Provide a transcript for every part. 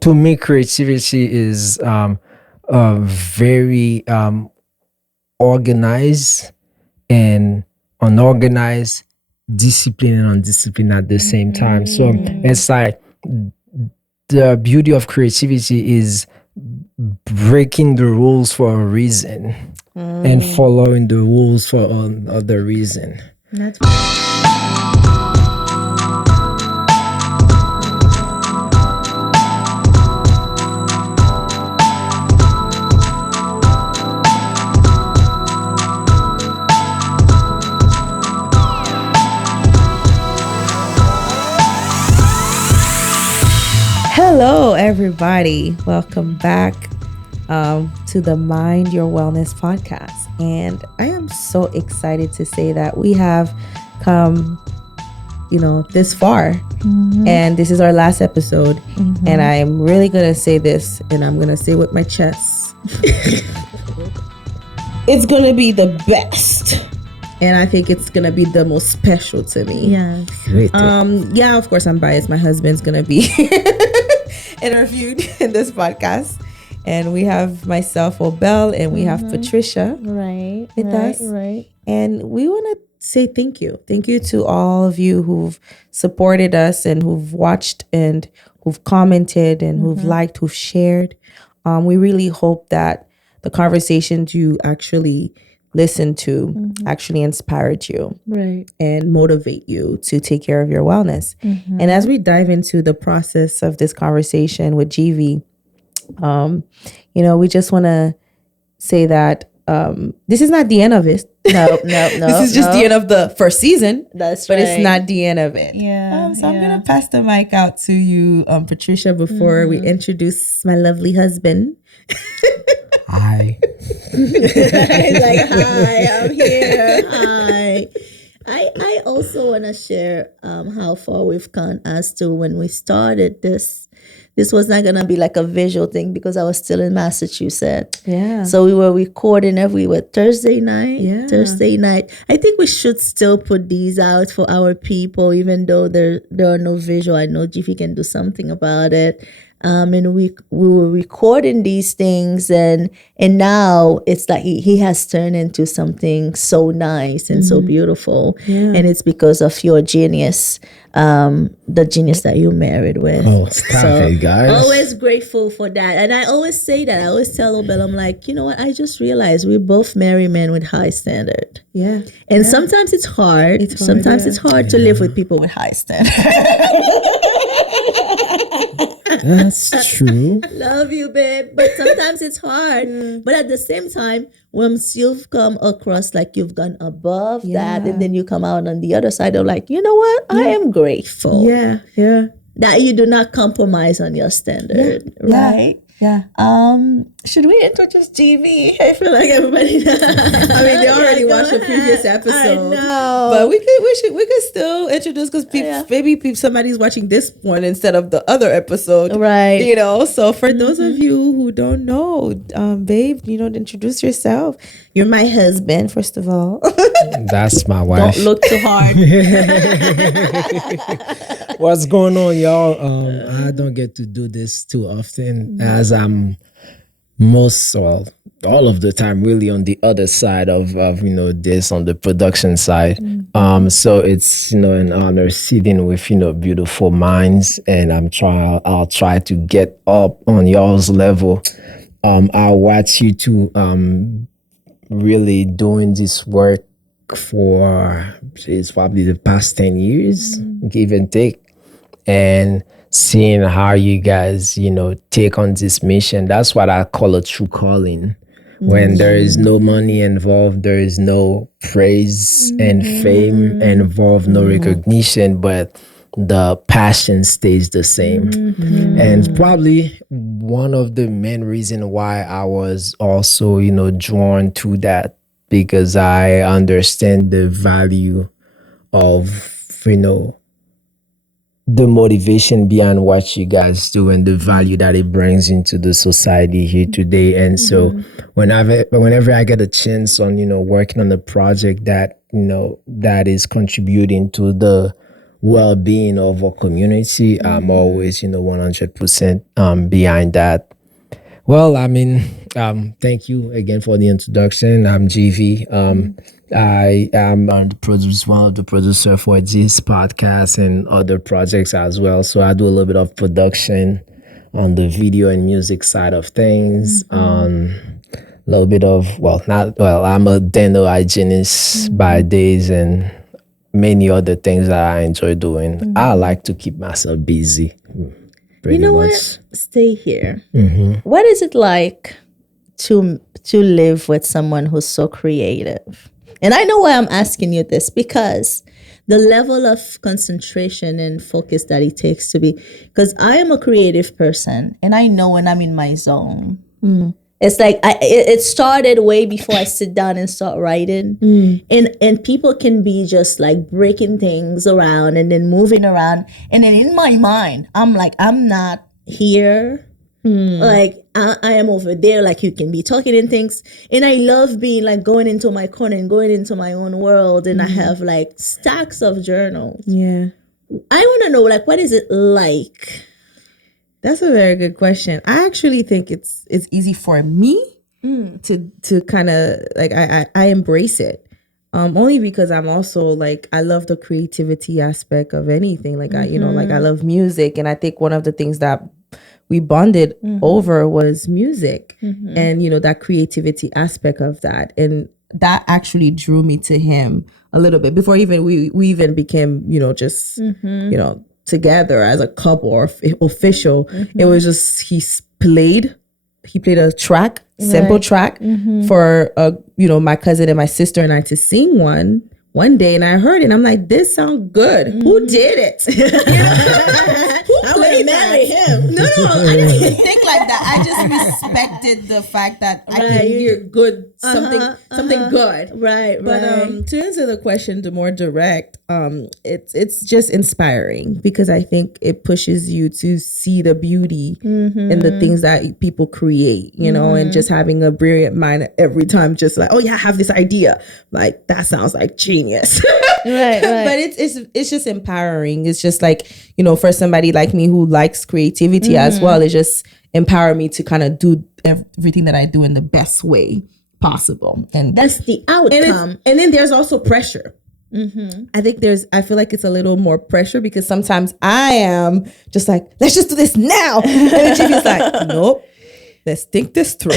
to me, creativity is very organized and unorganized, discipline and undisciplined at the same time. So it's like the beauty of creativity is breaking the rules for a reason and following the rules for another reason. That's Hello, everybody. Welcome back to the Mind Your Wellness podcast. And I am so excited to say that we have come, this far. And this is our last episode. And I'm really going to say this, and I'm going to say with my chest. It's going to be the best. And I think it's going to be the most special to me. Yeah. Yeah, of course I'm biased. My husband's going to be interviewed in this podcast. And we have myself, Obelle, and we have Patricia with us. Right. And we want to say thank you. Thank you to all of you who've supported us and who've watched and who've commented and who've liked, who've shared. We really hope that the conversations you actually listen to actually inspired you and motivate you to take care of your wellness. And as we dive into the process of this conversation with GV, we just want to say that this is not the end of it. No. This is just the end of the first season. That's but right. It's not the end of it. Yeah. So I'm going to pass the mic out to you, Patricia, before we introduce my lovely husband. Hi. He's like, hi, I'm here. Hi. I also want to share how far we've gone as to when we started this. This was not going to be like a visual thing because I was still in Massachusetts. Yeah. So we were recording Thursday night. Yeah. Thursday night. I think we should still put these out for our people, even though there are no visual. I know Jiffy can do something about it. And we were recording these things, and now it's like he has turned into something so nice and so beautiful. Yeah. And it's because of your genius, the genius that you married with. Oh, stop it, guys. Always grateful for that. And I always say that. I always tell Obelle, I'm like, you know what? I just realized we both marry men with high standard. Yeah. And sometimes it's hard. Sometimes it's hard to live with people with high standard. That's true. Love you, babe. But sometimes it's hard. But at the same time, once you've come across, like you've gone above that, and then you come out on the other side of like, you know what? I am grateful. Yeah. That you do not compromise on your standard. Right? Yeah. Should we introduce GV? I feel like everybody knows. I mean, they already watched the previous episode. I know. But we could still introduce because maybe somebody's watching this one instead of the other episode. Right. So for those of you who don't know, babe, introduce yourself. You're my husband, first of all. That's my wife. Don't look too hard. What's going on, y'all? I don't get to do this too often as I'm all of the time really on the other side of this on the production side. So it's an honor sitting with beautiful minds, and I'll try to get up on y'all's level. I'll watch you two really doing this work for it's probably the past 10 years, give and take, and seeing how you guys, take on this mission. That's what I call a true calling. When there is no money involved, there is no praise and fame involved, no recognition, but the passion stays the same. And probably one of the main reasons why I was also, drawn to that, because I understand the value of, the motivation behind what you guys do and the value that it brings into the society here today. And so whenever I get a chance on, working on a project that, that is contributing to the well-being of our community. I'm always 100% behind that. Well, I mean, thank you again for the introduction. I'm GV. I am one of the producer for this podcast and other projects as well. So I do a little bit of production on the video and music side of things. A little bit of, well, not well. I'm a dental hygienist by days and many other things that I enjoy doing. I like to keep myself busy. Pretty You know much. what? Stay here. What is it like to live with someone who's so creative? And I know why I'm asking you this, because the level of concentration and focus that it takes to be, because I am a creative person and I know when I'm in my zone. It's like it started way before I sit down and start writing, and people can be just like breaking things around and then moving around, and then in my mind I'm like, I'm not here, like I am over there. Like, you can be talking and things, and I love being like going into my corner and going into my own world, and I have like stacks of journals. Yeah. I want to know, like, what is it like? That's a very good question. I actually think it's easy for me to kind of like I embrace it. Only because I'm also like, I love the creativity aspect of anything. Like I like I love music, and I think one of the things that we bonded over was music, and that creativity aspect of that, and that actually drew me to him a little bit before even we even became just together as a couple or official. It was just he played a track, simple track for my cousin and my sister and I to sing one day, and I heard it and I'm like, this sounds good. Who did it? Who played that? Him. No, I didn't even think like that. I just respected the fact that I can hear good something good. Right, But right. to answer the question the more direct, it's just inspiring because I think it pushes you to see the beauty in the things that people create, and just having a brilliant mind every time, just like, oh yeah, I have this idea. Like, that sounds like genius. Right. But it's just empowering. It's just like, for somebody like me who likes creativity as well, it just empower me to kind of do everything that I do in the best way possible. And That's the outcome. and then there's also pressure. I feel like it's a little more pressure because sometimes I am just like, let's just do this now. And then Jimmy's like, nope, let's think this through.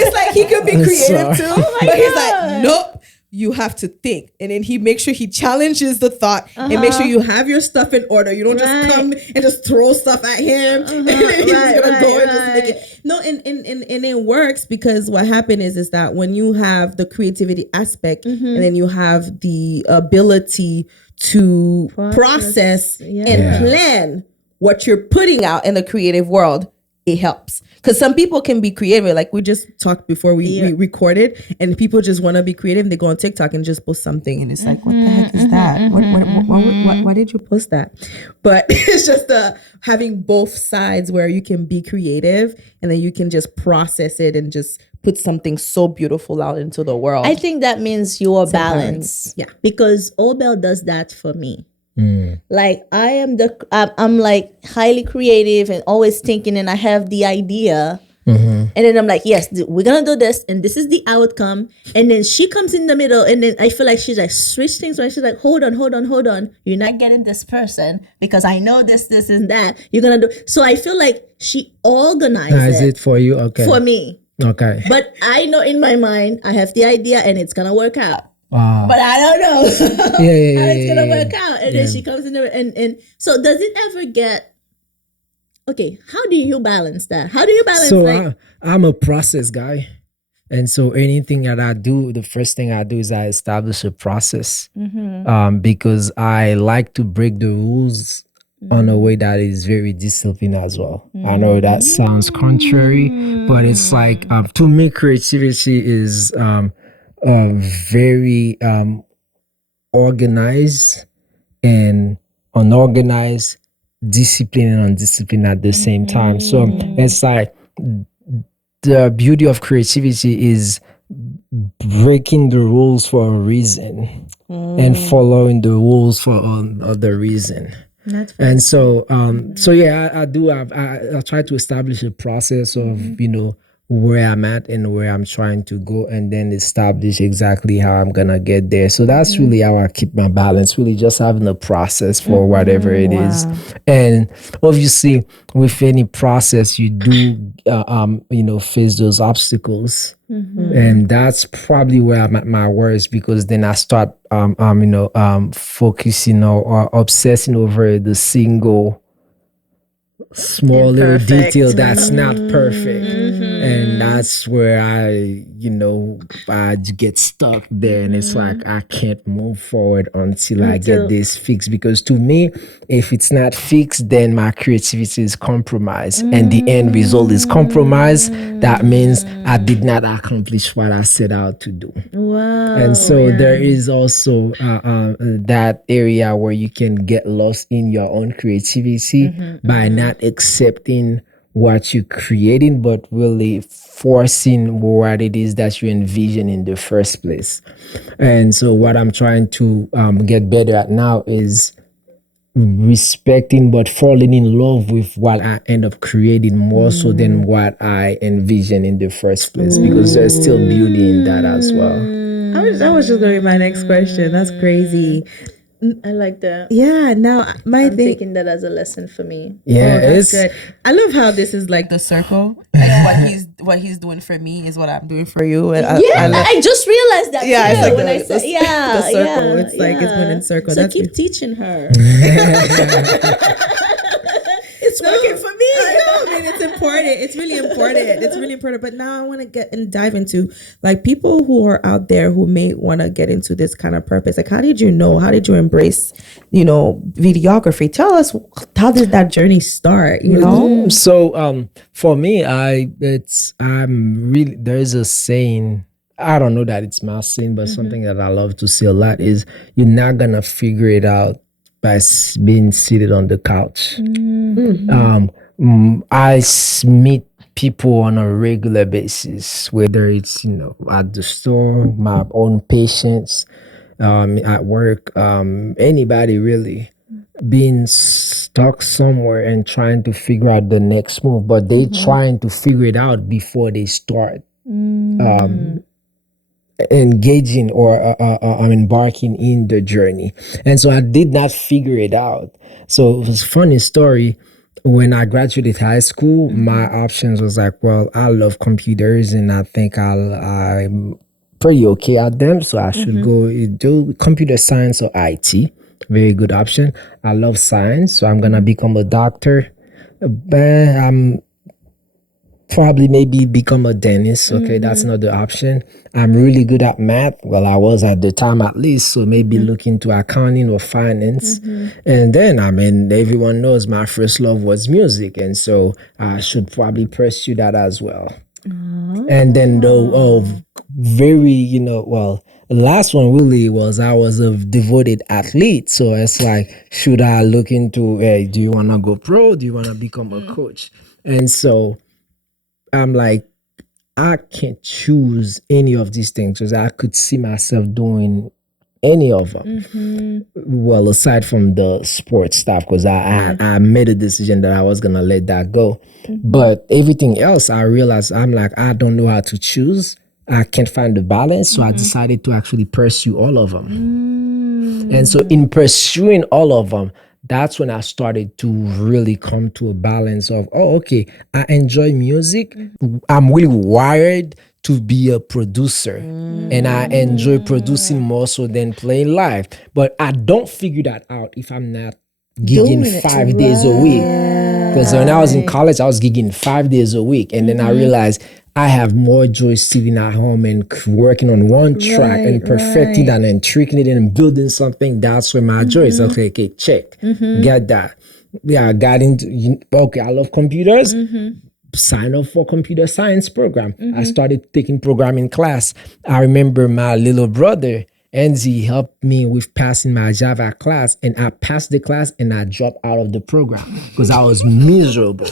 It's like he could be creative too, but he's like, nope, you have to think. And then he makes sure he challenges the thought and make sure you have your stuff in order. You don't just come and just throw stuff at him and then he's gonna go and just make it. No, and it works because what happened is that when you have the creativity aspect and then you have the ability to process and plan what you're putting out in the creative world, it helps. Because some people can be creative. Like we just talked before we recorded, and people just want to be creative and they go on TikTok and just post something. And it's like, what the heck is that? Why did you post that? But it's just having both sides where you can be creative and then you can just process it and just put something so beautiful out into the world. I think that means you are balanced. Yeah. Because Obelle does that for me. Like I'm like highly creative and always thinking, and I have the idea, and then I'm like, yes, we're gonna do this, and this is the outcome. And then she comes in the middle, and then I feel like she's like switch things. Right? She's like, hold on, you're not getting this person because I know this, and that. You're gonna do. So I feel like she organized it for you? Okay. for me. Okay. But I know in my mind I have the idea, and it's gonna work out. Wow. But I don't know how it's gonna work yeah. out. And then she comes in there and so does it ever get okay? How do you balance that? How do you balance So I'm a process guy. And so anything that I do, the first thing I do is I establish a process because I like to break the rules on a way that is very disciplined as well. I know that sounds contrary, but it's like to me, creativity is very organized and unorganized, disciplined and undisciplined at the same time. So it's like the beauty of creativity is breaking the rules for a reason and following the rules for another reason. And so, so yeah, I do have. I try to establish a process of where I'm at and where I'm trying to go, and then establish exactly how I'm gonna get there. So that's really how I keep my balance. Really, just having a process for whatever it is, and obviously, with any process, you do, face those obstacles. And that's probably where I'm at my worst, because then I start focusing or obsessing over the single small little Imperfect. detail that's not perfect. And that's where I get stuck there, and it's like I can't move forward until I get this fixed, because to me, if it's not fixed, then my creativity is compromised, and the end result is compromised. That means I did not accomplish what I set out to do. Wow. And so there is also that area where you can get lost in your own creativity by not accepting what you're creating, but really forcing what it is that you envision in the first place. And so what I'm trying to get better at now is respecting but falling in love with what I end up creating more so than what I envision in the first place, because there's still beauty in that as well. That was just going to be my next question. That's crazy. I like that. Yeah, now my I'm thing. taking that as a lesson for me. Yeah, That's it's good. I love how this is like the circle. Like what he's doing for me is what I'm doing for you. And I just realized that. Yeah, it's like when the- I said, the circle. It's like it's been in circle. So That's keep teaching her. It's working for me. I mean, it's important. It's really important. It's really important. But now I want to get and dive into like people who are out there who may want to get into this kind of purpose. Like, how did you know? How did you embrace, videography? Tell us, how did that journey start? So for me, there is a saying. I don't know that it's my saying, but something that I love to say a lot is, you're not gonna figure it out by being seated on the couch. Meet people on a regular basis, whether it's at the store, my own patients, at work, anybody really, being stuck somewhere and trying to figure out the next move, but they trying to figure it out before they start engaging or embarking in the journey. And so I did not figure it out. So it was a funny story. When I graduated high school, my options was like, well, I love computers and I think I'm pretty okay at them, so I should go do computer science or IT. Very good option. I love science, so I'm gonna become a doctor. But I'm probably maybe become a dentist. Okay, that's another option. I'm really good at math. Well, I was at the time at least, so maybe look into accounting or finance. And then, everyone knows my first love was music, and so I should probably pursue that as well. And then the last one really was, I was a devoted athlete. So it's like, should I look into, hey, do you want to go pro? Do you want to become a coach? And so I'm like, I can't choose any of these things because I could see myself doing any of them. Well, aside from the sports stuff, because I made a decision that I was going to let that go. But everything else, I realized, I'm like, I don't know how to choose. I can't find the balance. So I decided to actually pursue all of them. And so in pursuing all of them, that's when I started to really come to a balance of, okay, I enjoy music. I'm really wired to be a producer, and I enjoy producing more so than playing live. But I don't figure that out if I'm not gigging 5 days a week. Because when I was in college, I was gigging 5 days a week. And then I realized I have more joy sitting at home and working on one track and perfecting that and tweaking it and building something. That's where my joy is. Okay, check. Get that. Yeah, I got into, okay, I love computers. Sign up for computer science program. I started taking programming class. I remember my little brother, Enzi, helped me with passing my Java class, and I passed the class and I dropped out of the program because I was miserable.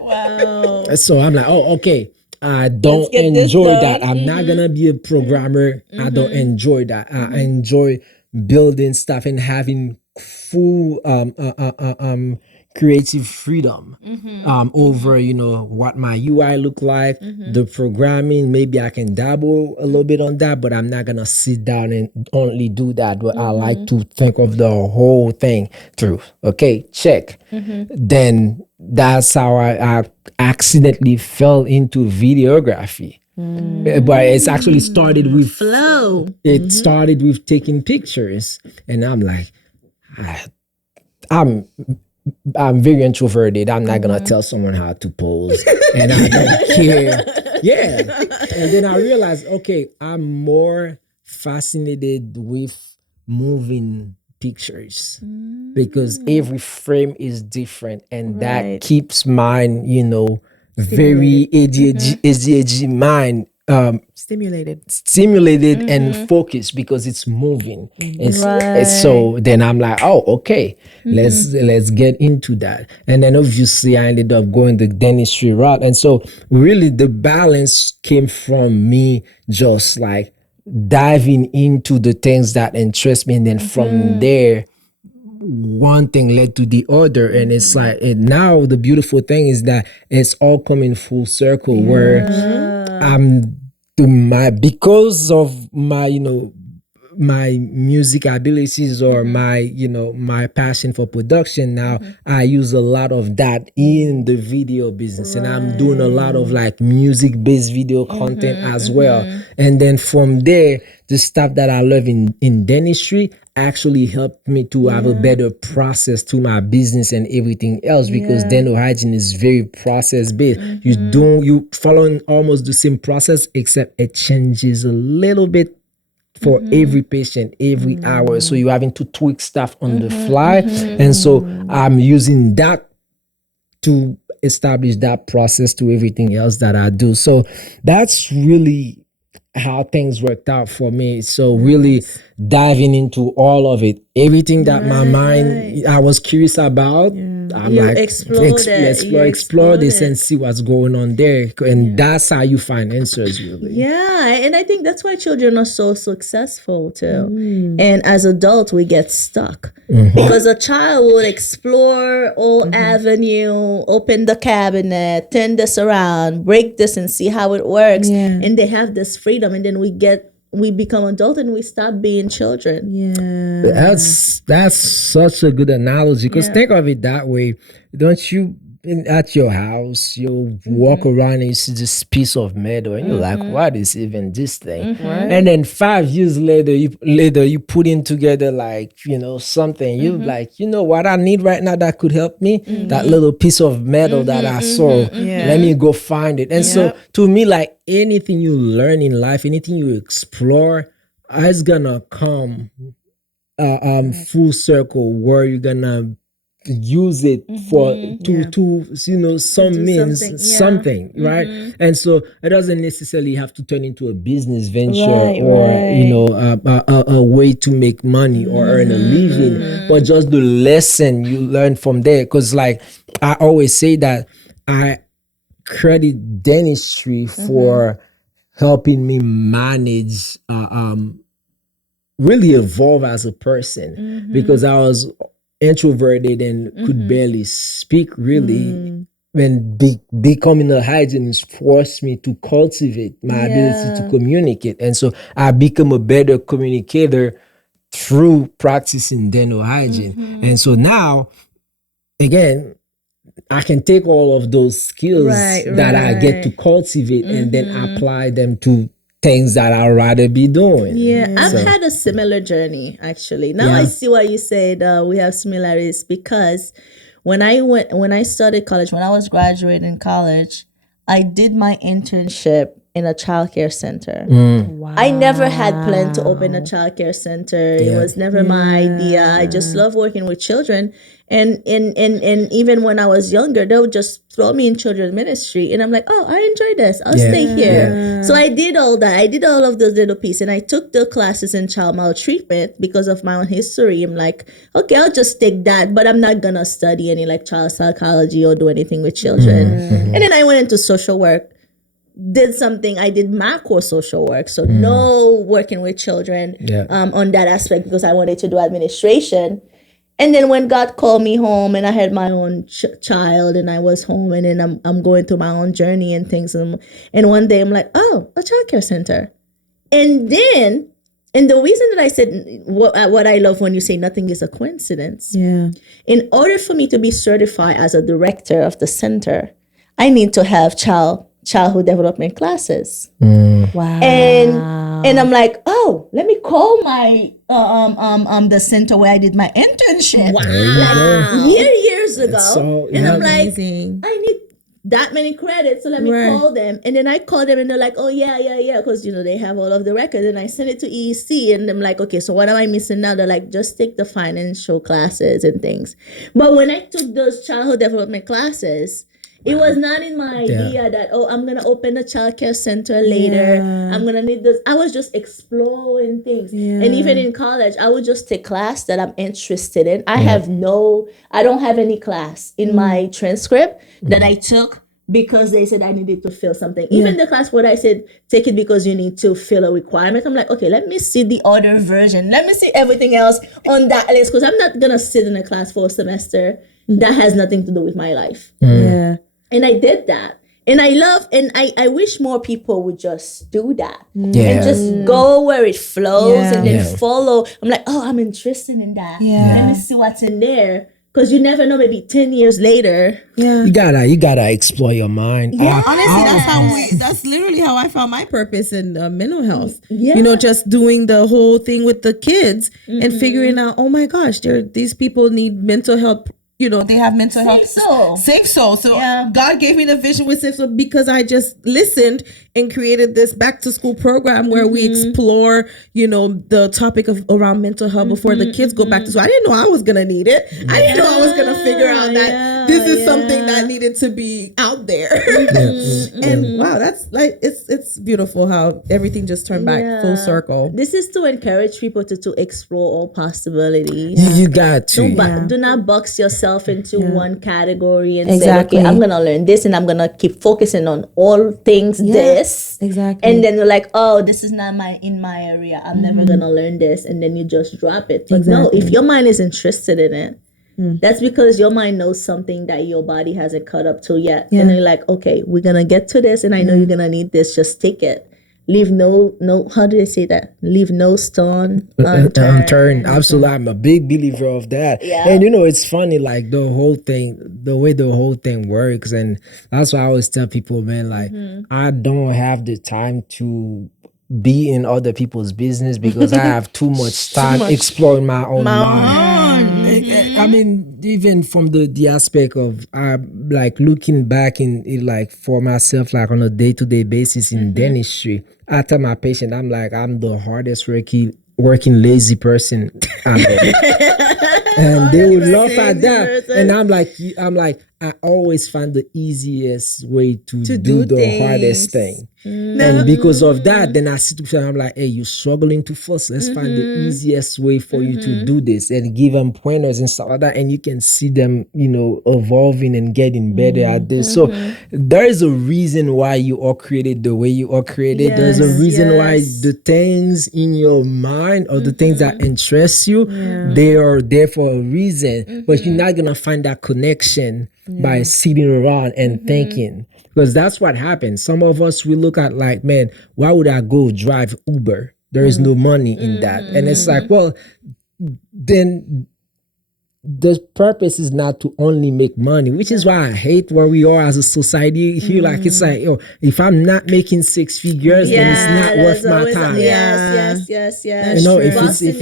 Wow. So I'm like, okay, I Let's don't get this enjoy that. done. I'm not gonna be a programmer. I don't enjoy that. I enjoy building stuff and having full creative freedom over what my UI look like, the programming. Maybe I can dabble a little bit on that, but I'm not gonna sit down and only do that. But I like to think of the whole thing through. Okay, check. Then that's how I accidentally fell into videography. But it's actually started with Flow. it started with taking pictures, and I'm like, I'm I'm very introverted. I'm not gonna tell someone how to pose, and I don't care. Yeah, and then I realized, okay, I'm more fascinated with moving pictures because every frame is different, and that Right. keeps mine, very ADHD mind stimulated and focused because it's moving. So then I'm like, oh, okay, let's get into that. And then obviously I ended up going the dentistry route. And so really the balance came from me just like diving into the things that interest me, and then from there one thing led to the other, and it's like, and now the beautiful thing is that it's all coming full circle where I'm to my because of my my music abilities or my passion for production. Now I use a lot of that in the video business, and I'm doing a lot of like music based video content as well. And then from there, the stuff that I love in dentistry actually helped me to have a better process to my business and everything else, because dental hygiene is very process based. You following almost the same process, except it changes a little bit for every patient every hour, so you're having to tweak stuff on the fly. And so I'm using that to establish that process to everything else that I do. So that's really how things worked out for me. So really diving into all of it, everything that my mind I was curious about. I'm You like, explored it. You explore this explored and see what's going on there, and that's how you find answers, really. Yeah, and I think that's why children are so successful too. And as adults, we get stuck because a child will explore all avenue, open the cabinet, turn this around, break this, and see how it works. And they have this freedom, and then we become adult and we stop being children. That's such a good analogy, because think of it that way. Don't you at your house, you walk around and you see this piece of metal and you're like, what is even this thing? And then 5 years later you put in together like something. You like, what I need right now that could help me, that little piece of metal that I saw, let me go find it. And so to me, like anything you learn in life, anything you explore, it's gonna come full circle where you're gonna use it for to some means something, right? And so it doesn't necessarily have to turn into a business venture or a way to make money or earn a living, but just the lesson you learn from there. Because like I always say that I credit dentistry for helping me manage really evolve as a person, because I was introverted and could barely speak really. When becoming a hygienist forced me to cultivate my ability to communicate, and so I become a better communicator through practicing dental hygiene. And so now, again, I can take all of those skills that I get to cultivate and then apply them to things that I'd rather be doing. I've had a similar journey actually. Now I see why you said we have similarities, because when I started college, when I was graduating college, I did my internship in a childcare center. I never had planned to open a childcare center. It was never my idea. I just love working with children. And even when I was younger, they would just throw me in children's ministry. And I'm like, oh, I enjoy this. I'll stay here. So I did all that. I did all of those little pieces. And I took the classes in child maltreatment because of my own history. I'm like, okay, I'll just take that. But I'm not going to study any like child psychology or do anything with children. And then I went into social work. did something. I did macro social work, so no working with children on that aspect because I wanted to do administration. And then when God called me home and I had my own child and I was home and then I'm going through my own journey and things. And one day I'm like, oh, a childcare center. And then, and the reason that I said what I love when you say nothing is a coincidence. Yeah. In order for me to be certified as a director of the center, I need to have childhood development classes. Wow. And I'm like, oh, let me call my the center where I did my internship. Wow. Years ago. So, and I'm amazing. like, I need that many credits, so let me call them. And then I call them and they're like, oh yeah, because they have all of the records. And I send it to EEC and I'm like, okay, so what am I missing now? They're like, just take the financial classes and things. But when I took those childhood development classes, it was not in my idea that, oh, I'm going to open a childcare center later. I'm going to need this. I was just exploring things. Yeah. And even in college, I would just take class that I'm interested in. I don't have any class in my transcript that I took because they said I needed to fill something. Even the class where I said, take it because you need to fill a requirement. I'm like, okay, let me see the other version. Let me see everything else on that list because I'm not going to sit in a class for a semester that has nothing to do with my life. Yeah. And I did that. And I wish more people would just do that. Yeah. And just go where it flows and then Yeah. follow. I'm like, oh, I'm interested in that. Yeah. Let me see what's in there. Because you never know, maybe 10 years later. Yeah. You gotta explore your mind. Yeah. Honestly, that's literally how I found my purpose in mental health. Yeah. You know, just doing the whole thing with the kids and figuring out, oh my gosh, these people need mental health. You know, they have mental health. Safe soul. So God gave me the vision with Safe Soul because I just listened and created this back to school program where we explore, the topic of around mental health before the kids go back to school. I didn't know I was gonna need it. I didn't know I was gonna figure out that this is something that needed to be out there. And wow, that's like it's beautiful how everything just turned back full circle. This is to encourage people to explore all possibilities. You got to. Do not box yourself into one category and Exactly. say, okay, I'm gonna learn this and I'm gonna keep focusing on all things this. Exactly. And then you're like, oh, this is not in my area. I'm never gonna learn this, and then you just drop it. But no, if your mind is interested in it, that's because your mind knows something that your body hasn't caught up to yet. And you're like, okay, we're gonna get to this, and I know you're gonna need this. Just take it. Leave no. How do they say that? Leave no stone unturned. Absolutely, I'm a big believer of that. Yeah. And it's funny, like the way the whole thing works, and that's why I always tell people, man, like I don't have the time to be in other people's business because I have too much time exploring my own mind. I mean, even from the aspect of like looking back in it, like for myself, like on a day-to-day basis in dentistry, I tell my patient, I'm like, I'm the hardest working lazy person I know. And they would laugh at that. And I'm like, I always find the easiest way to do the hardest thing. And because of that, then I sit with them, I'm like, hey, you're struggling too fast. Let's find the easiest way for you to do this, and give them pointers and stuff like that. And you can see them, evolving and getting better at this. So there is a reason why you are created the way you are created. There's a reason why the things in your mind or the things that interest you, they are there for a reason. But you're not going to find that connection by sitting around and thinking. Because that's what happens. Some of us, we look at like, man, why would I go drive Uber? There is no money in that. And it's like, well, then the purpose is not to only make money, which is why I hate where we are as a society here. Like, it's like, if I'm not making six figures, then it's not worth my time. Yes. If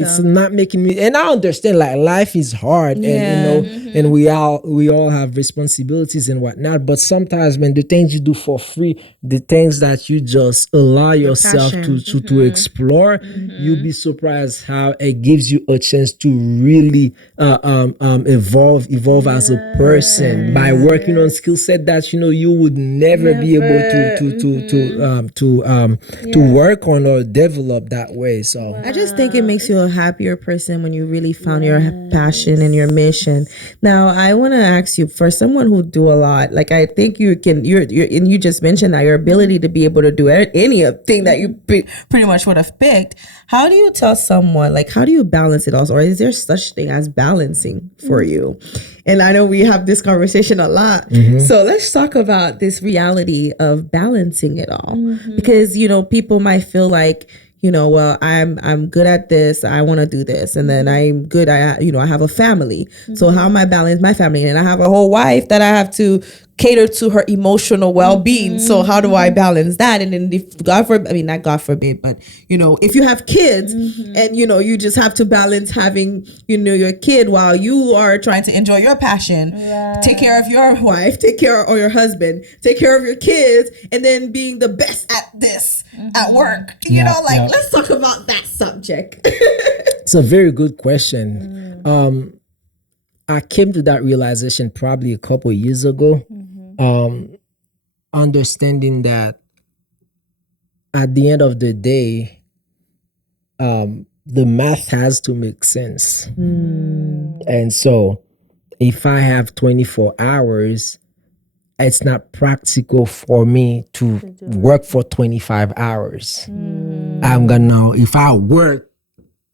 it's not making me, and I understand, like, life is hard, and and we all have responsibilities and whatnot. But sometimes, when the things you do for free, the things that you just allow yourself to explore, you'll be surprised how it gives you a chance to really evolve as a person by working on skill set that you would never be able to work on or develop that way. So I just think it makes you a happier person when you really found your passion and your mission. Now, I want to ask you, for someone who do a lot, like I think you can, you're and you just mentioned that your ability to be able to do anything that you pretty much would have picked. How do you tell someone, like, how do you balance it all? Or is there such thing as balancing for you? And I know we have this conversation a lot. So let's talk about this reality of balancing it all. Because, people might feel like, well, I'm good at this. I want to do this, and then I'm good. I have a family. So how am I balance my family? And I have a whole wife that I have to cater to her emotional well-being. So how do I balance that? And then if God forbid, I mean, not God forbid, but if you have kids and you just have to balance having your kid while you are trying to enjoy your passion, take care of your wife, take care or your husband, take care of your kids, and then being the best at this at work. Let's talk about that subject. It's a very good question. I came to that realization probably a couple of years ago, understanding that at the end of the day, the math has to make sense. And so if I have 24 hours, it's not practical for me to work for 25 hours. If I work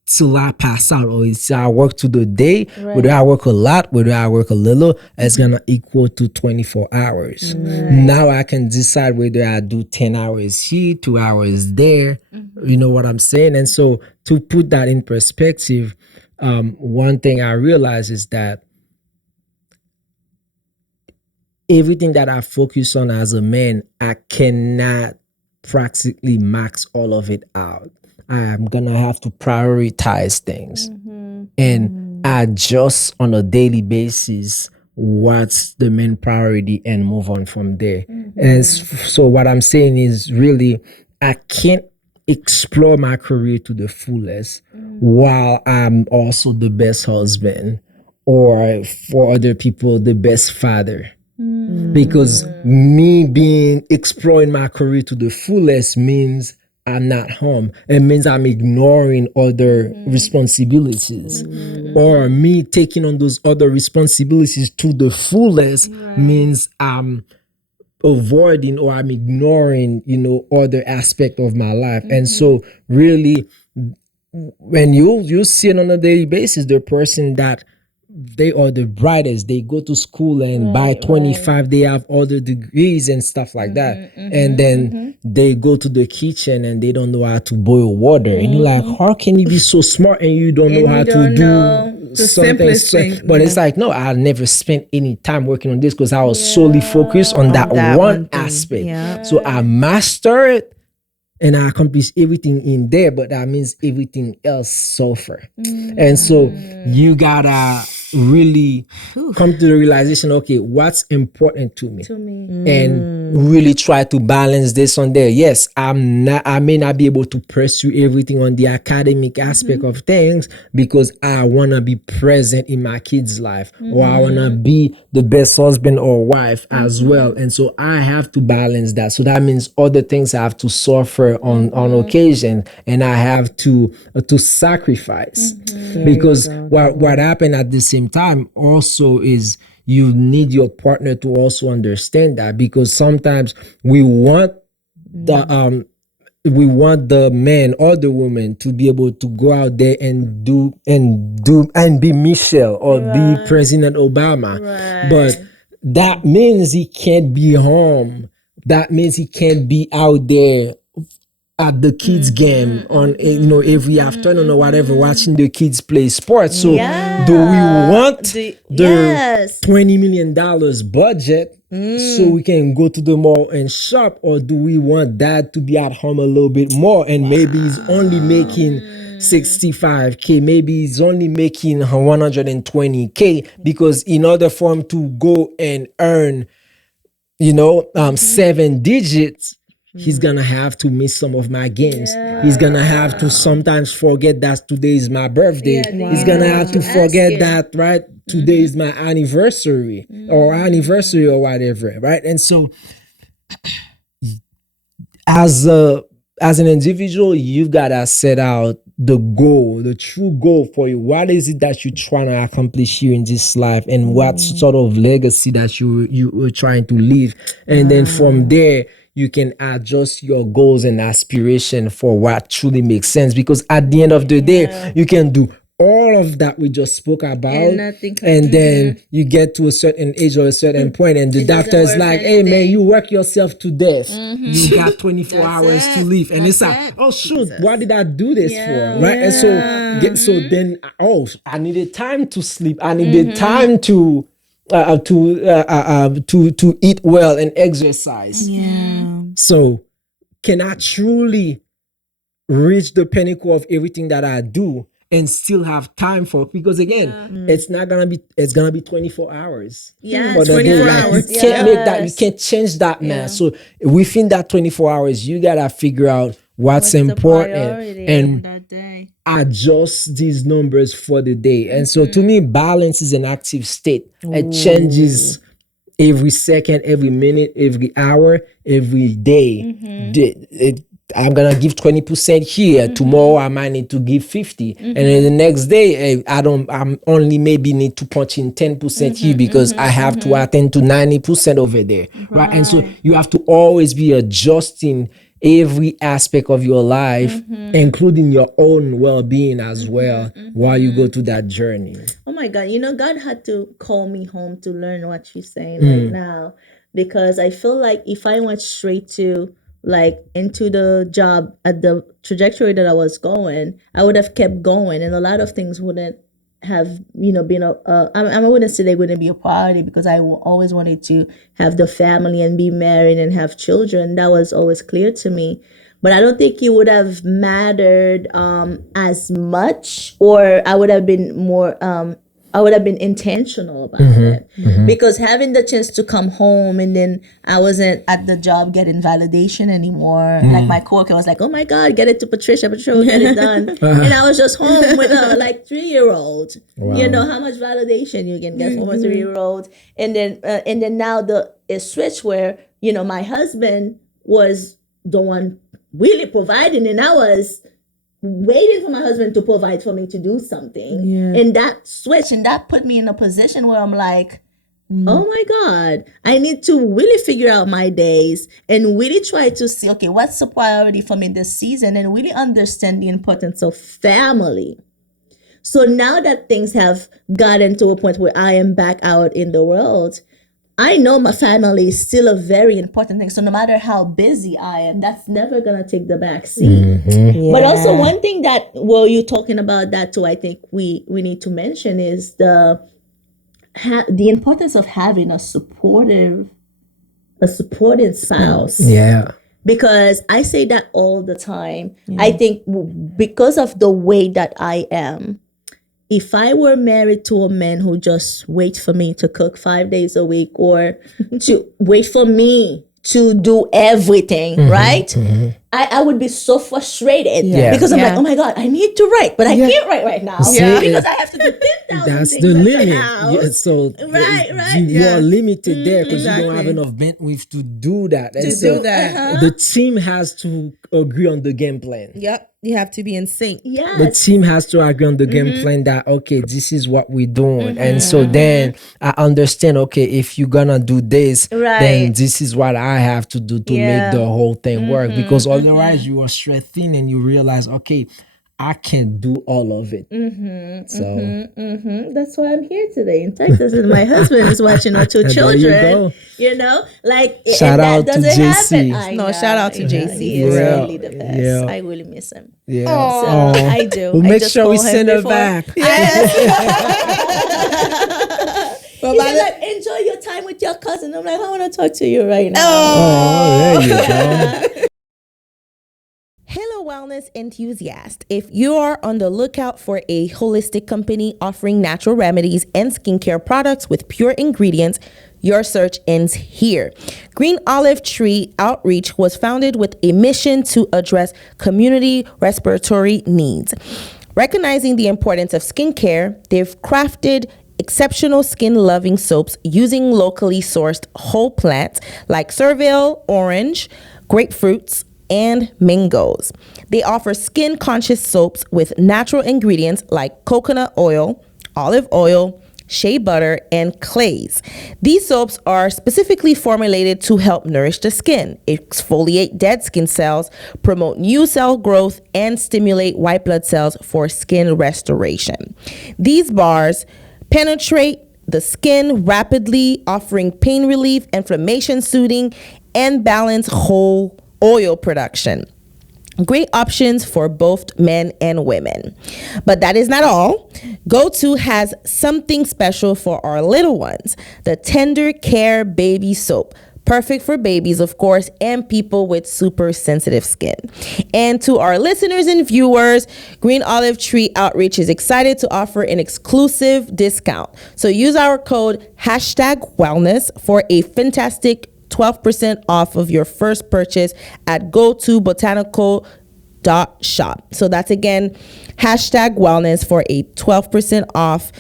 till I pass out, or it's I work to the day, whether I work a lot, whether I work a little, it's gonna equal to 24 hours. Now I can decide whether I do 10 hours here, 2 hours there. You know what I'm saying? And so to put that in perspective, one thing I realize is that everything that I focus on as a man, I cannot practically max all of it out. I am gonna have to prioritize things and adjust on a daily basis what's the main priority and move on from there. And so what I'm saying is really I can't explore my career to the fullest while I'm also the best husband or for other people the best father. Because me being exploring my career to the fullest means I'm not home. It means I'm ignoring other responsibilities. Or me taking on those other responsibilities to the fullest means I'm avoiding or I'm ignoring, other aspect of my life. And so really when you see it on a daily basis, the person that they are the brightest, they go to school and by 25 they have all the degrees and stuff like that, and then they go to the kitchen and they don't know how to boil water, and you're like, how can you be so smart and you don't know how to do something but it's like, no, I never spent any time working on this because I was solely focused on that one aspect. So I master it and I accomplish everything in there, but that means everything else suffer. And so you gotta really come to the realization, okay, what's important to me? And really try to balance this on there. Yes, I may not be able to pursue everything on the academic aspect of things because I want to be present in my kids' life, or I want to be the best husband or wife as well. And so I have to balance that. So that means other things I have to suffer on occasion, and I have to sacrifice. Because what happened at the same time also is you need your partner to also understand that, because sometimes we want the man or the woman to be able to go out there and do and be Michelle or be President Obama, but that means he can't be home. That means he can't be out there at the kids game on every afternoon or whatever, watching the kids play sports. So do we want the $20 million budget so we can go to the mall and shop, or do we want dad to be at home a little bit more and maybe he's only making 65K, maybe he's only making 120K, because in order for him to go and earn 7 digits, He's gonna have to miss some of my games. Yeah. He's gonna have to sometimes forget that today is my birthday. Yeah, He's gonna have to you ask forget him. that, right? Today is my anniversary or whatever, right? And so as a as an individual, you've gotta set out the goal, the true goal for you. What is it that you're trying to accomplish here in this life, and what sort of legacy that you are trying to leave? And then from there, you can adjust your goals and aspiration for what truly makes sense. Because at the end of the day, you can do all of that we just spoke about, and then you get to a certain age or a certain point, and the doctor is like, hey man, you work yourself to death. You got 24 hours to live. And it's like, oh shoot, what did I do this for? Right? And so then, I needed time to sleep. I needed time to eat well and exercise. So can I truly reach the pinnacle of everything that I do and still have time for? Because again, it's gonna be 24 hours. Yeah, For the 24 day. Like, hours. you can't make that, you can't change that, man. So within that 24 hours, you gotta figure out what's important and that day. adjust these numbers for the day. And so to me, balance is an active state. It changes every second, every minute, every hour, every day. I'm gonna give 20% here. Tomorrow I might need to give 50, and then the next day, I'm only maybe need to punch in 10% here because I have to attend to 90% over there, right? And so you have to always be adjusting every aspect of your life, including your own well-being as well, while you go through that journey. Oh my God. God had to call me home to learn what she's saying right now, because I feel like if I went straight to into the job at the trajectory that I was going, I would have kept going, and a lot of things wouldn't have been I wouldn't say they wouldn't be a priority, because I always wanted to have the family and be married and have children. That was always clear to me. But I don't think it would have mattered as much, or I would have been more I would have been intentional about it, because having the chance to come home, and then I wasn't at the job getting validation anymore. Like my coworker was like, "Oh my God, get it to Patricia will get it done," and I was just home with a 3-year-old. Wow. You know how much validation you can get from a 3-year-old, and then now the switch where my husband was the one really providing, and I was waiting for my husband to provide for me to do something. And that switch, and that put me in a position where I'm like, oh my God, I need to really figure out my days and really try to see, okay, what's the priority for me this season, and really understand the importance of family. So now that things have gotten to a point where I am back out in the world, I know my family is still a very important thing. So no matter how busy I am, that's never going to take the back seat. But also one thing that, you're talking about that too, I think we need to mention is the importance of having a supportive spouse. Yeah. Because I say that all the time. I think because of the way that I am, if I were married to a man who just waits for me to cook 5 days a week, or to wait for me to do everything, right? I would be so frustrated because I'm like, oh my God, I need to write, but I can't write right now because I have to do 10,000 That's things the at limit. house. So Right. you are limited there because you don't have enough bandwidth to do that. And so the team has to agree on the game plan. Yep. You have to be in sync. The team has to agree on the game plan that, okay, this is what we're doing. And so then I understand, okay, if you're gonna do this, then this is what I have to do to make the whole thing work. Because otherwise you are stressed thin and you realize, okay, I can't do all of it. That's why I'm here today in Texas, and my husband is watching our 2 children. Shout out to JC. Shout out to JC. He is really the best. Yeah. I really miss him. Yeah. So I do. We'll I make just sure we call him send her before. back. He's like, enjoy your time with your cousin. I'm like, I want to talk to you right now. Oh, there you go. Hello, wellness enthusiast, if you are on the lookout for a holistic company offering natural remedies and skincare products with pure ingredients, your search ends here. Green Olive Tree Outreach was founded with a mission to address community respiratory needs. Recognizing the importance of skincare, they've crafted exceptional skin-loving soaps using locally sourced whole plants like Cerville, orange, grapefruits, and mangoes. They offer skin-conscious soaps with natural ingredients like coconut oil, olive oil, shea butter, and clays. These soaps are specifically formulated to help nourish the skin, exfoliate dead skin cells, promote new cell growth, and stimulate white blood cells for skin restoration. These bars penetrate the skin rapidly, offering pain relief, inflammation soothing, and balanced whole oil production. Great options for both men and women. But that is not all. Go-To has something special for our little ones, the Tender Care Baby Soap. Perfect for babies, of course, and people with super sensitive skin. And to our listeners and viewers, Green Olive Tree Outreach is excited to offer an exclusive discount. So use our code #wellness for a fantastic 12% off of your first purchase at gotobotanical.shop. So that's again #wellness for a 12% off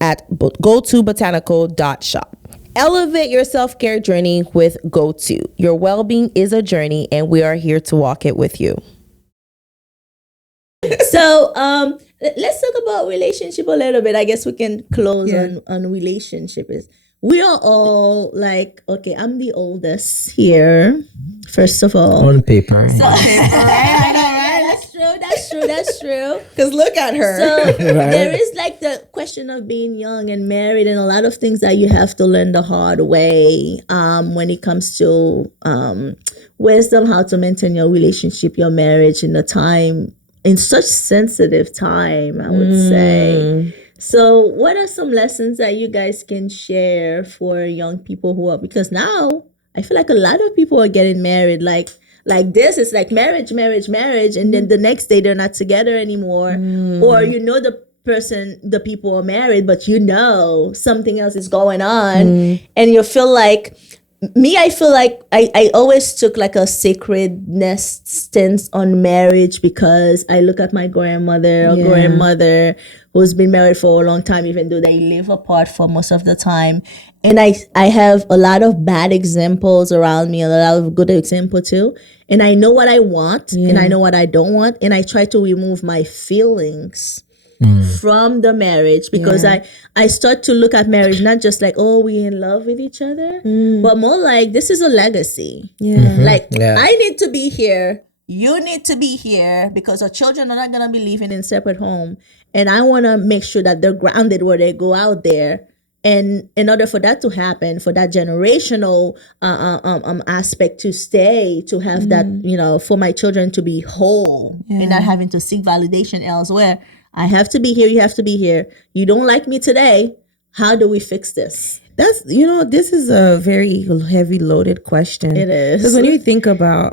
at gotobotanical.shop. Elevate your self-care journey with Go-To. Your well-being is a journey, and we are here to walk it with you. So let's talk about relationship a little bit. I guess we can close on relationship. We are all like, okay, I'm the oldest here, first of all. On paper. Right? I know, right? That's true. Because look at her. So there is like the question of being young and married, and a lot of things that you have to learn the hard way when it comes to wisdom, how to maintain your relationship, your marriage in such sensitive time, I would say. So what are some lessons that you guys can share for young people because now I feel like a lot of people are getting married like this. It's like marriage, and then the next day they're not together anymore. Or the people are married, but something else is going on. And you feel like I feel like I always took like a sacredness stance on marriage, because I look at my grandmother who's been married for a long time, even though they live apart for most of the time. And I have a lot of bad examples around me, a lot of good examples too. And I know what I want and I know what I don't want. And I try to remove my feelings from the marriage, because I start to look at marriage not just like, oh, we in love with each other, but more like this is a legacy. I need to be here, you need to be here, because our children are not going to be living in separate home, and I want to make sure that they're grounded where they go out there. And in order for that to happen, for that generational aspect to stay, to have that, for my children to be whole and not having to seek validation elsewhere, I have to be here. You have to be here. You don't like me today. How do we fix this? That's, this is a very heavy loaded question. It is. Because when you think about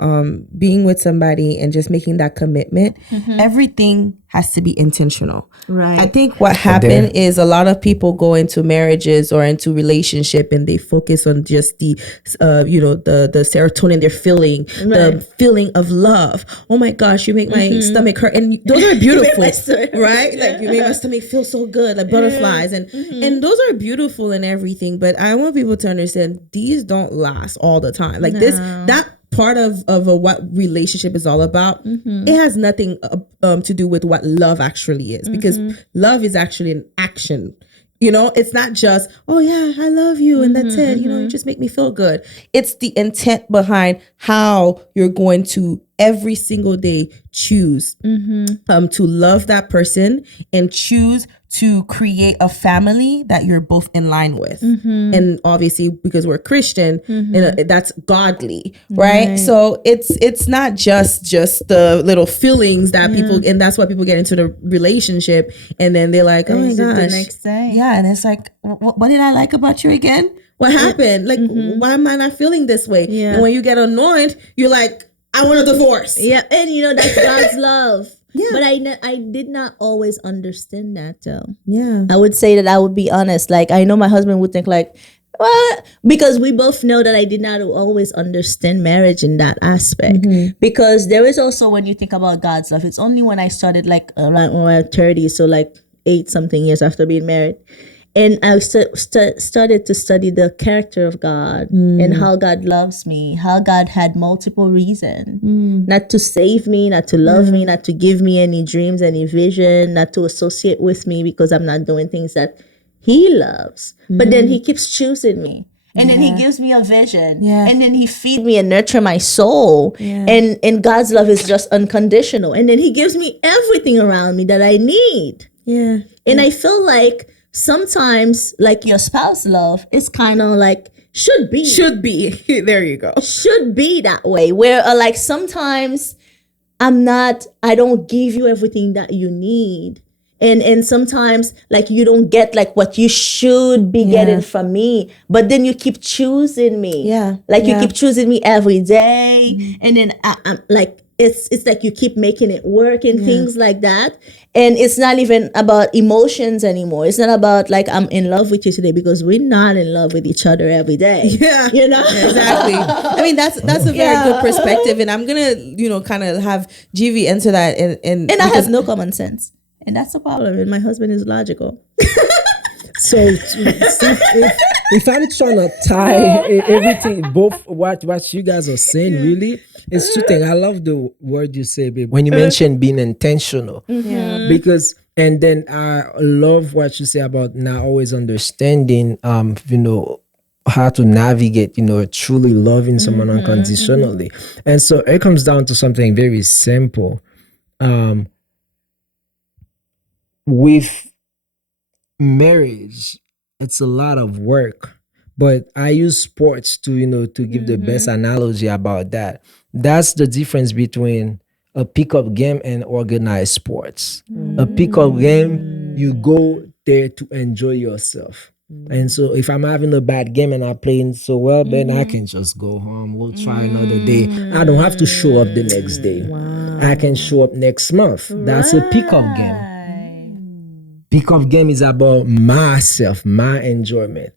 being with somebody and just making that commitment, everything has to be intentional. Right. I think what happened is a lot of people go into marriages or into relationship and they focus on just the serotonin they're feeling, the feeling of love. Oh my gosh, you make my stomach hurt. And those are beautiful, right? Yeah. Like you make my stomach feel so good, like butterflies. And those are beautiful and everything. But I want people to understand these don't last all the time. Like that part of what relationship is all about, it has nothing to do with what love actually is, because love is actually an action. It's not just, oh yeah, I love you and that's it. You just make me feel good. It's the intent behind how you're going to every single day choose to love that person and choose to create a family that you're both in line with. And obviously, because we're Christian, that's godly, right? So it's not just the little feelings that people, and that's why people get into the relationship and then they're like, oh my gosh, the next day. Yeah, and it's like, what did I like about you again? What happened? Like, why am I not feeling this way? Yeah. And when you get annoyed, you're like, I want a divorce. Yeah, and that's God's love. Yeah. But I did not always understand that though. Yeah. I would say that I would be honest. Like I know my husband would think like, well, because we both know that I did not always understand marriage in that aspect. Because there is also when you think about God's love, it's only when I started like around when I was 30, so like 8 something years after being married. And I started to study the character of God and how God loves me, how God had multiple reasons not to save me, not to love me, not to give me any dreams, any vision, not to associate with me because I'm not doing things that He loves. But then He keeps choosing me. And then He gives me a vision. Yeah. And then He feeds me and nurture my soul. Yeah. And God's love is just unconditional. And then He gives me everything around me that I need. Yeah. And I feel like sometimes, like your spouse love is kind of like should be There you go. that way. Where like sometimes I don't give you everything that you need. And sometimes like you don't get like what you should be getting from me, but then you keep choosing me. Yeah. Like you keep choosing me every day. And then I'm like, it's like you keep making it work and things like that. And it's not even about emotions anymore. It's not about like I'm in love with you today because we're not in love with each other every day. Yeah. Yeah, Exactly. I mean, that's a very good perspective, and I'm gonna kind of have GV into that, and And I have no common sense. And that's the problem. And my husband is logical. So if I'm trying to tie everything, both what you guys are saying, really, it's two things. I love the word you say, babe, when you mention being intentional. Because and then I love what you say about not always understanding, how to navigate, truly loving someone unconditionally. And so it comes down to something very simple. With marriage, it's a lot of work, but I use sports to to give the best analogy about that. That's the difference between a pickup game and organized sports. A pickup game, you go there to enjoy yourself. And so if I'm having a bad game and I'm playing so well, then I can just go home. We'll try another day. I don't have to show up the next day. I can show up next month. That's a pickup game. Pickup game is about myself, my enjoyment.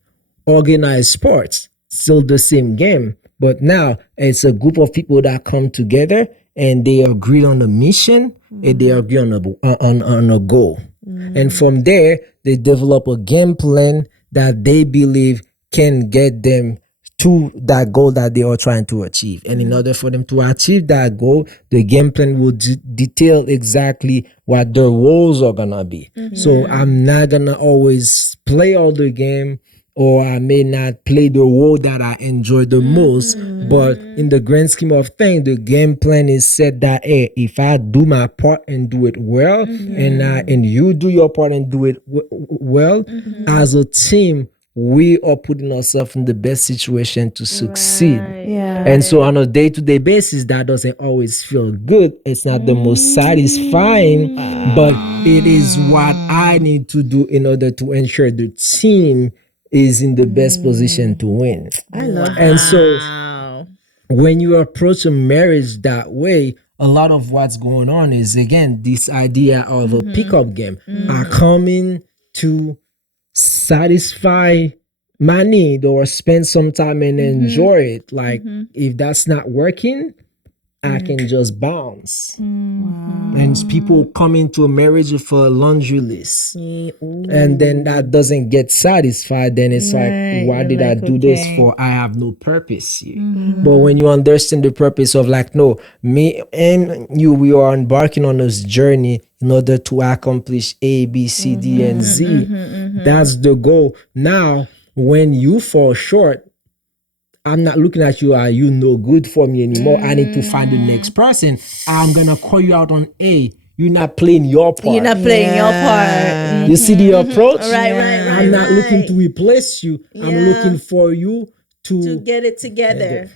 Organized sports, still the same game, but now it's a group of people that come together and they agree on a mission and they agree on a goal. And from there, they develop a game plan that they believe can get them to that goal that they are trying to achieve. And in order for them to achieve that goal, the game plan will detail exactly what the roles are gonna be. So I'm not gonna always play all the game, or I may not play the role that I enjoy the most. But in the grand scheme of things, the game plan is set that, hey, if I do my part and do it well, and you do your part and do it well, as a team, we are putting ourselves in the best situation to succeed. Yeah. And so on a day-to-day basis, that doesn't always feel good. It's not the most satisfying, but it is what I need to do in order to ensure the team is in the best position to win. I love that. And so when you approach a marriage that way, a lot of what's going on is, again, this idea of a pickup game. I come in to satisfy my need or spend some time and enjoy it. Like, if that's not working, I can just bounce. And people come into a marriage for a laundry list. And then that doesn't get satisfied. Then it's like, why did I do this for? I have no purpose here. But when you understand the purpose of, like, no, me and you, we are embarking on this journey in order to accomplish A, B, C, D, and Z. That's the goal. Now, when you fall short, I'm not looking at you, are you no good for me anymore? I need to find the next person. I'm going to call you out on A. You're not playing your part. You're not playing your part. You see the approach? Right. I'm not looking to replace you. I'm looking for you to get it together.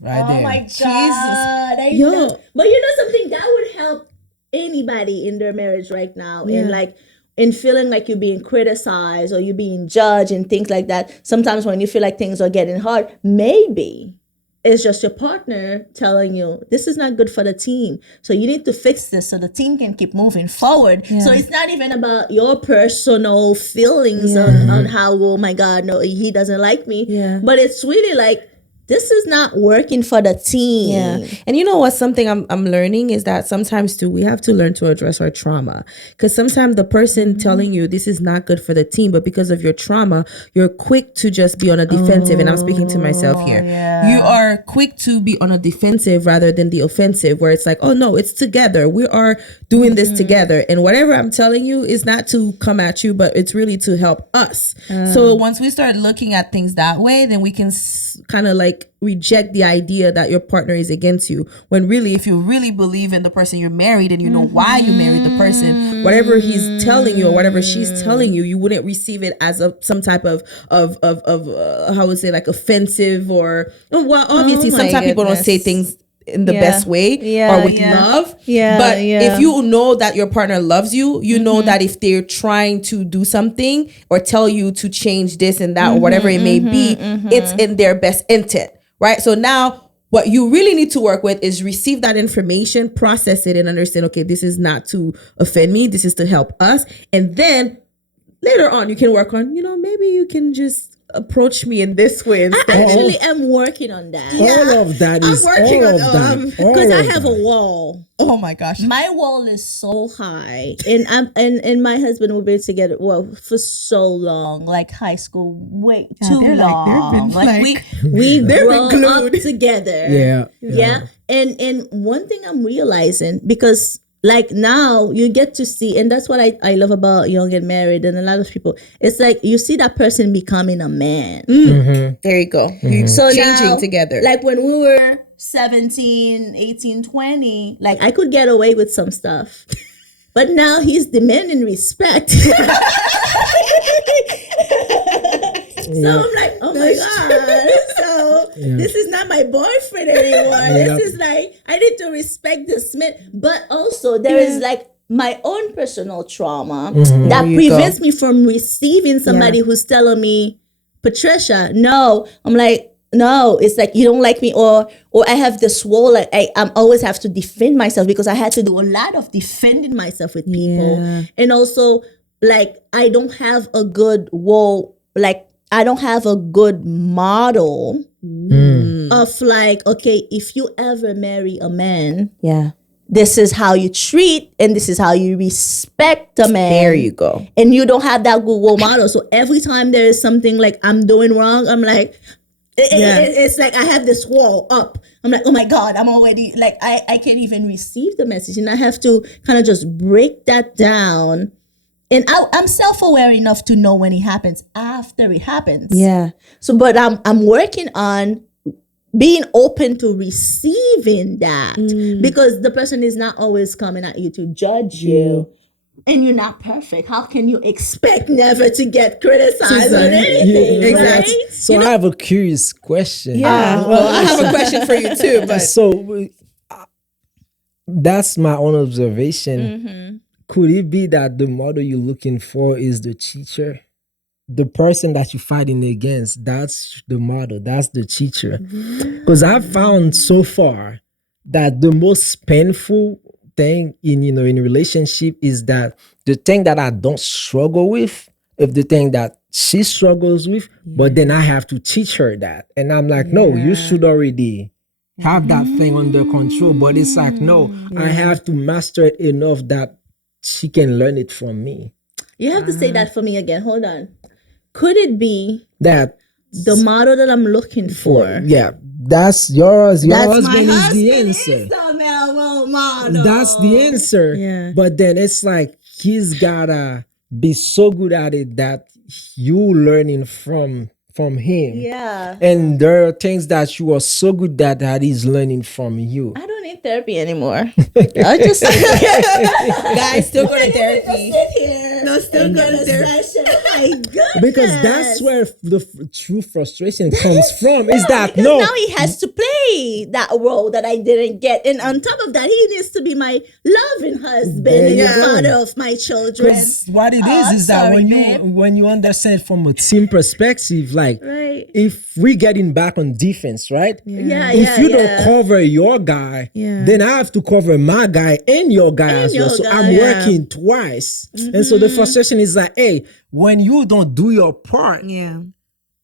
right there. Oh my God. Yo. But you know something that would help anybody in their marriage right now. And like in feeling like you're being criticized or you're being judged and things like that. Sometimes when you feel like things are getting hard, maybe It's just your partner telling you this is not good for the team. So you need to fix this so the team can keep moving forward. So it's not even about your personal feelings on how, oh my God, no, he doesn't like me. Yeah. But it's really like, this is not working for the team. Yeah. And you know what? Something I'm learning is that sometimes too, we have to learn to address our trauma. Because sometimes the person telling you this is not good for the team, but because of your trauma, you're quick to just be on a defensive. And I'm speaking to myself here. You are quick to be on a defensive rather than the offensive, where it's like, oh no, it's together. We are doing this together. And whatever I'm telling you is not to come at you, but it's really to help us. So once we start looking at things that way, then we can kind of like reject the idea that your partner is against you, when really, if you really believe in the person you're married and you know why you married the person, whatever he's telling you or whatever she's telling you, you wouldn't receive it as some type of how would say, like offensive, or well, obviously sometimes people don't say things in the best way or with love. But if you know that your partner loves you, you know that if they're trying to do something or tell you to change this and that or whatever it may be, it's in their best intent, right? So now what you really need to work with is receive that information, process it, and understand, okay, this is not to offend me, this is to help us. And then later on you can work on, maybe you can just approach me in this way instead. I actually am working on that. All of that is I'm working all on of that. because I All of have that. a wall. Oh my gosh. My wall is so high, and and my husband will be together for so long, like high school, way too long. We grow up together. Yeah. And one thing I'm realizing, because like now you get to see, and that's what I love about young and married and a lot of people, it's like you see that person becoming a man. There you go. So Changing now, together. like when we were 17, 18, 20, like I could get away with some stuff. But now he's demanding respect. So I'm like, oh my God. So this is not my boyfriend anymore. This is like, I need to respect this man. But also there is like my own personal trauma that prevents me from receiving somebody who's telling me, Patricia, no. I'm like, no, it's like you don't like me, or I have this wall. Like I'm always have to defend myself, because I had to do a lot of defending myself with people, and also like I don't have a good wall. Like I don't have a good model of like, okay, if you ever marry a man, this is how you treat and this is how you respect a man. There you go. And you don't have that good role model. So every time there is something like I'm doing wrong, I'm like, it's like I have this wall up. I'm like, oh my God, I'm already like, I can't even receive the message. And I have to kind of just break that down. And I'm self-aware enough to know when it happens after it happens. Yeah. So, but I'm working on being open to receiving that, because the person is not always coming at you to judge you. And you're not perfect. How can you expect never to get criticized on anything? Exactly. Right? So I have a curious question. Yeah. Well, I have a question for you too. But So that's my own observation. Could it be that the model you're looking for is the teacher? The person that you're fighting against, that's the model, that's the teacher. Because I've found so far that the most painful thing in relationship is that the thing that I don't struggle with, if the thing that she struggles with, but then I have to teach her that. And I'm like, no, you should already have that thing under control. But it's like, no, I have to master it enough that she can learn it from me. You have to say that for me again. Hold on. Could it be That the model that I'm looking for? Yeah, that's yours. Your That's husband my is the husband answer. is the male role model. That's the answer. Yeah. But then it's like he's gotta be so good at it that you learning from him. Yeah. And there are things that you are so good at that he's learning from you. I don't need therapy anymore. I just guys, still go to therapy. sit here. know, still got a session. Oh my goodness. Because that's where the true frustration comes from. Is that because no? now he has to play that role that I didn't get, and on top of that, he needs to be my loving husband and the father of my children. What it is that sorry, when you understand from a team perspective, like Right. if we getting back on defense, right? Yeah, If you don't yeah. cover your guy, Yeah. then I have to cover my guy and your guy as well. your So guy, I'm yeah. working twice. And so the frustration is like, hey, when you don't do your part, Yeah.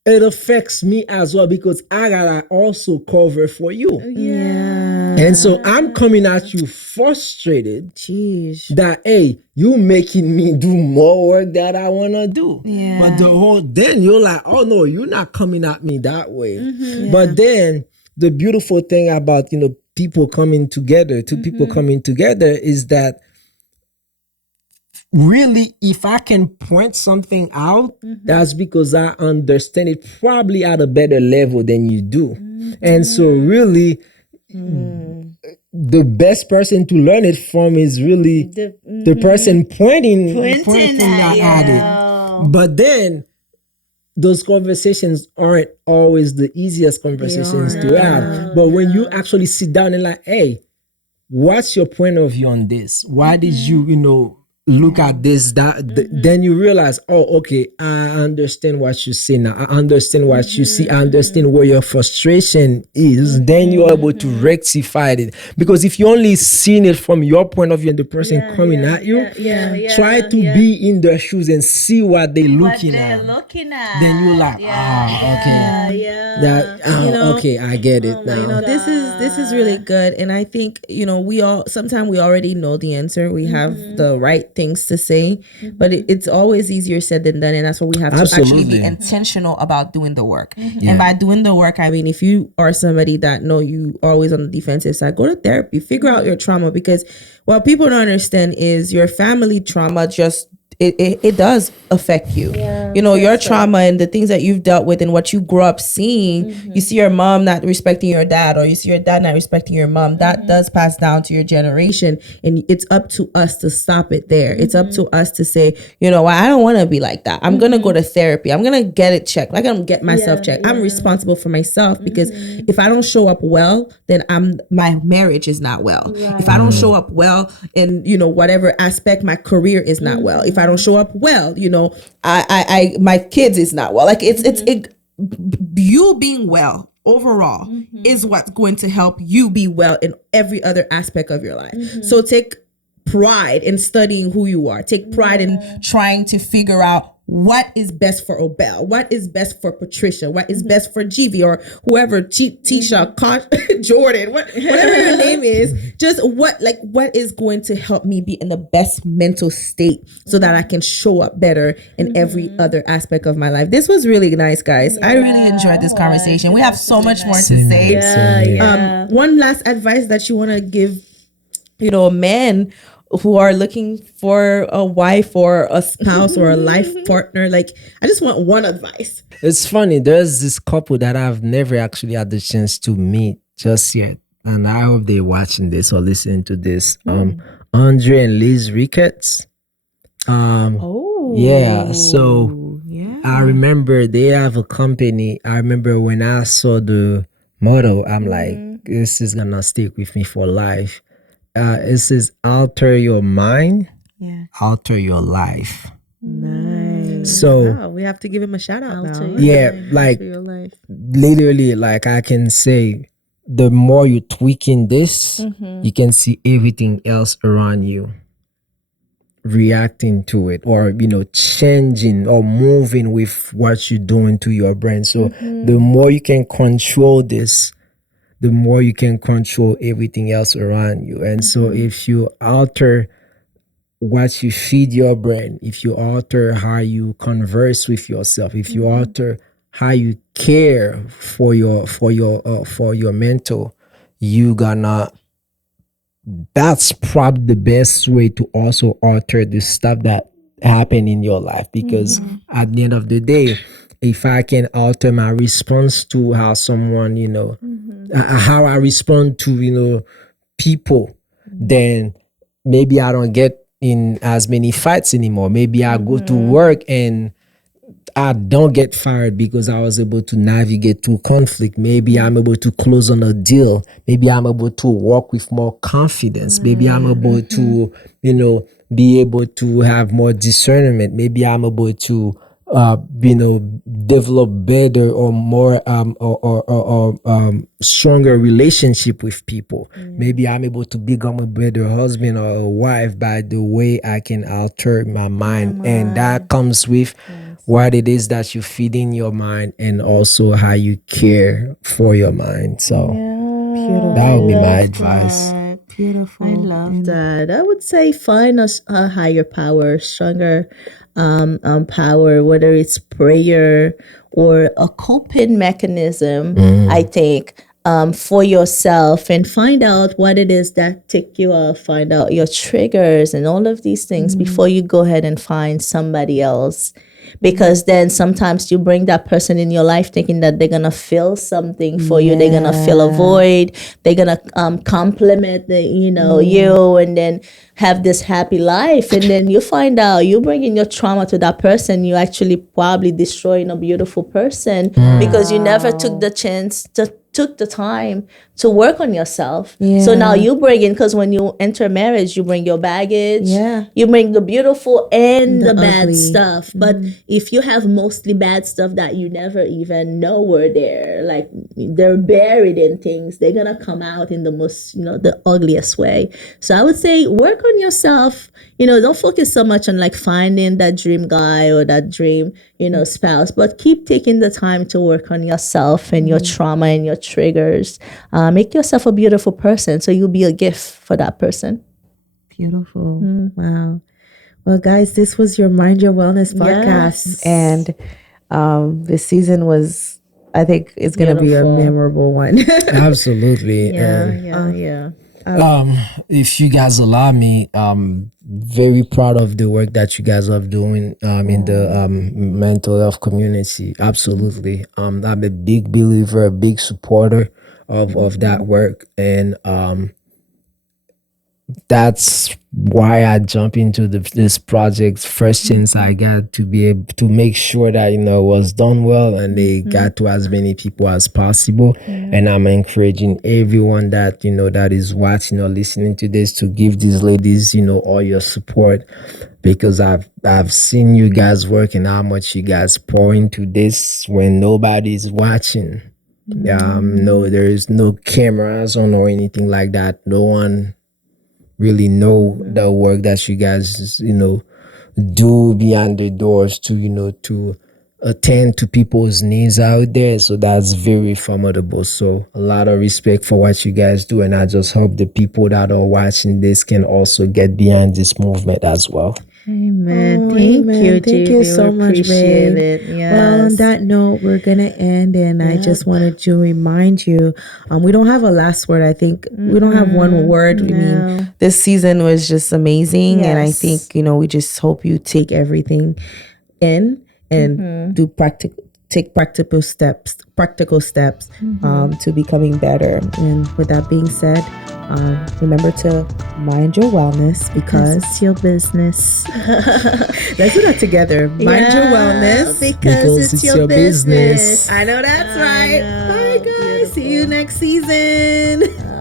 it affects me as well because I gotta also cover for you. Yeah. And so I'm coming at you frustrated Jeez. that hey, you making me do more work that I wanna do. Yeah. But then you're like, oh no, you're not coming at me that way. Yeah. But then the beautiful thing about people coming together, two people coming together, is that really, if I can point something out, that's because I understand it probably at a better level than you do. And so really the best person to learn it from is really the person pointing at it. But then those conversations aren't always the easiest conversations to have. But when you actually sit down and like, hey, what's your point of view on this? Why did you look at this, then you realize, oh, okay, I understand what you see now. I understand what you see. I understand where your frustration is. Then you're able to rectify it. Because if you only seen it from your point of view and the person coming at you, try to be in their shoes and see what they're looking at. Then you're like, okay. Okay, I get it now. This is really good, and I think we all sometimes we already know the answer. We have the right things to say, but it's always easier said than done, and that's why we have to actually be intentional about doing the work. And by doing the work, I mean, if you are somebody that you are always on the defensive side, go to therapy, figure out your trauma, because what people don't understand is your family trauma just it does affect you. Your trauma and the things that you've dealt with and what you grew up seeing. You see your mom not respecting your dad, or you see your dad not respecting your mom. That does pass down to your generation, and it's up to us to stop it there. It's up to us to say, I don't want to be like that. I'm gonna go to therapy. I'm gonna get it checked. I'm gonna get myself checked. I'm responsible for myself, because if I don't show up well, then my marriage is not well. If I don't show up well in whatever aspect, my career is not well. If I don't show up well, I my kids is not well. Like you being well overall is what's going to help you be well in every other aspect of your life. So take pride in studying who you are. Take pride in trying to figure out what is best for Obelle, what is best for Patricia, what is best for GV, or whoever, Tisha, Jordan, whatever your name is. Just what is going to help me be in the best mental state so that I can show up better in every other aspect of my life. This was really nice, guys. I really enjoyed this conversation. We have so much more to say. One last advice that you want to give, men who are looking for a wife or a spouse or a life partner. Like, I just want one advice. It's funny. There's this couple that I've never actually had the chance to meet just yet, and I hope they're watching this or listening to this. Andre and Liz Ricketts. Yeah. So I remember they have a company. I remember when I saw the motto, I'm like, this is gonna stick with me for life. It says, alter your mind, alter your life. Nice. So we have to give him a shout out now. Like your life. Literally, like I can say, the more you tweaking this, you can see everything else around you reacting to it, or changing or moving with what you're doing to your brain. So the more you can control this, the more you can control everything else around you. And so if you alter what you feed your brain, if you alter how you converse with yourself, if you alter how you care for your mental, that's probably the best way to also alter the stuff that happen in your life. Because at the end of the day, if I can alter my response to how someone, how I respond to, people, then maybe I don't get in as many fights anymore. Maybe I go to work and I don't get fired because I was able to navigate through conflict. Maybe I'm able to close on a deal. Maybe I'm able to work with more confidence. Maybe I'm able to, be able to have more discernment. Maybe I'm able to, develop better or more stronger relationship with people. Maybe I'm able to become a better husband or a wife by the way I can alter my mind, and that comes with what it is that you feed in your mind and also how you care for your mind. So that would be my advice. Beautiful. I love that. I would say find a higher power, stronger power, whether it's prayer or a coping mechanism, I think, for yourself, and find out what it is that tick you off, find out your triggers and all of these things before you go ahead and find somebody else. Because then sometimes you bring that person in your life thinking that they're gonna fill something for you, they're gonna fill a void, they're gonna compliment you, and then have this happy life, and then you find out you bring in your trauma to that person, you actually probably destroying a beautiful person because you never took the chance to took the time to work on yourself. So now you bring in, because when you enter marriage, you bring your baggage. You bring the beautiful and the bad stuff. But if you have mostly bad stuff that you never even know were there, like they're buried in things, they're gonna come out in the most, the ugliest way. So I would say work on yourself. Don't focus so much on like finding that dream guy or that dream, spouse, but keep taking the time to work on yourself and your trauma and your triggers. Make yourself a beautiful person so you'll be a gift for that person. Beautiful. Wow. Well, guys, this was your Mind Your Wellness podcast. And this season was, I think it's going to be a memorable one. Absolutely. Yeah. If you guys allow me, very proud of the work that you guys are doing in the mental health community. Absolutely. I'm a big believer, a big supporter of that work, and that's why I jump into this project first chance I got to be able to make sure that it was done well and they got to as many people as possible. And I'm encouraging everyone that that is watching or listening to this to give these ladies all your support, because I've seen you guys work and how much you guys pour into this when nobody's watching. No, there is no cameras on or anything like that. No one really know the work that you guys do behind the doors to to attend to people's needs out there. So that's very formidable. So a lot of respect for what you guys do, and I just hope the people that are watching this can also get behind this movement as well. Amen. Thank you so much, babe. It. Yes. Well, on that note, we're gonna end, and I just wanted to remind you, we don't have a last word. I think we don't have one word. I mean, this season was just amazing, and I think we just hope you take everything in and take practical steps to becoming better. And with that being said, remember to mind your wellness, because it's your business. Let's do that together. Mind your wellness because it's your business. I know that's right. Bye, guys. See you next season.